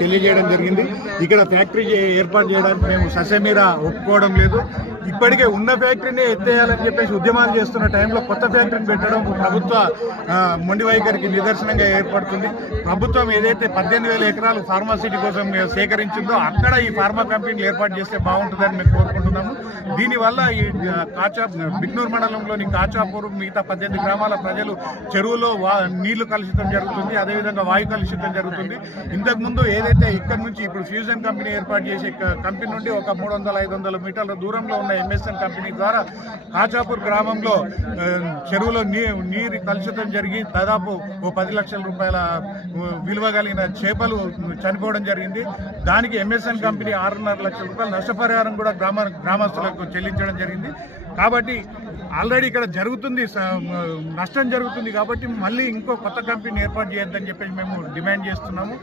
తెలియజేయడం జరిగింది. ఇక్కడ ఫ్యాక్టరీ ఏర్పాటు చేయడానికి మేము ససేమీరా ఒప్పుకోవడం లేదు. ఇప్పటికే ఉన్న ఫ్యాక్టరీని ఎత్తేయాలని చెప్పేసి ఉద్యమాలు చేస్తున్న టైంలో కొత్త ఫ్యాక్టరీని పెట్టడం ప్రభుత్వ మొండి వైఖరికి నిదర్శనంగా ఏర్పడుతుంది. ప్రభుత్వం ఏదైతే 18,000 ఎకరాలు ఫార్మాసిటీ కోసం సేకరించిందో అక్కడ ఈ ఫార్మా కంపెనీలు ఏర్పాటు చేస్తే బాగుంటుందని మేము కోరుకుంటున్నాము. దీనివల్ల ఈ బిక్నూర్ మండలంలోని కాచాపూర్ మిగతా 18 గ్రామాల ప్రజలు చెరువులో నీళ్లు కలుషితం జరుగుతుంది, అదేవిధంగా వాయు కలుషితం జరుగుతుంది. ఇంతకుముందు ఏదైతే ఇక్కడ నుంచి ఇప్పుడు ఫ్యూజన్ కంపెనీ ఏర్పాటు చేసే కంపెనీ నుండి ఒక 300-500 మీటర్ల దూరంలో ఉన్న ఎంఎస్ఎన్ కంపెనీ ద్వారా కాచాపూర్ గ్రామంలో చెరువులో నీరు కలుషితం జరిగి దాదాపు 10 లక్షల రూపాయల విలువ కలిగిన చేపలు చనిపోవడం జరిగింది. దానికి ఎంఎస్ఎన్ కంపెనీ 6.5 లక్షల రూపాయల నష్టపరిహారం కూడా గ్రామస్తులకు చెల్లించడం జరిగింది. కాబట్టి ఆల్రెడీ ఇక్కడ జరుగుతుంది, నష్టం జరుగుతుంది. కాబట్టి మళ్ళీ ఇంకో కొత్త కంపెనీ ఏర్పాటు చేయొద్దని చెప్పేసి మేము డిమాండ్ చేస్తున్నాము.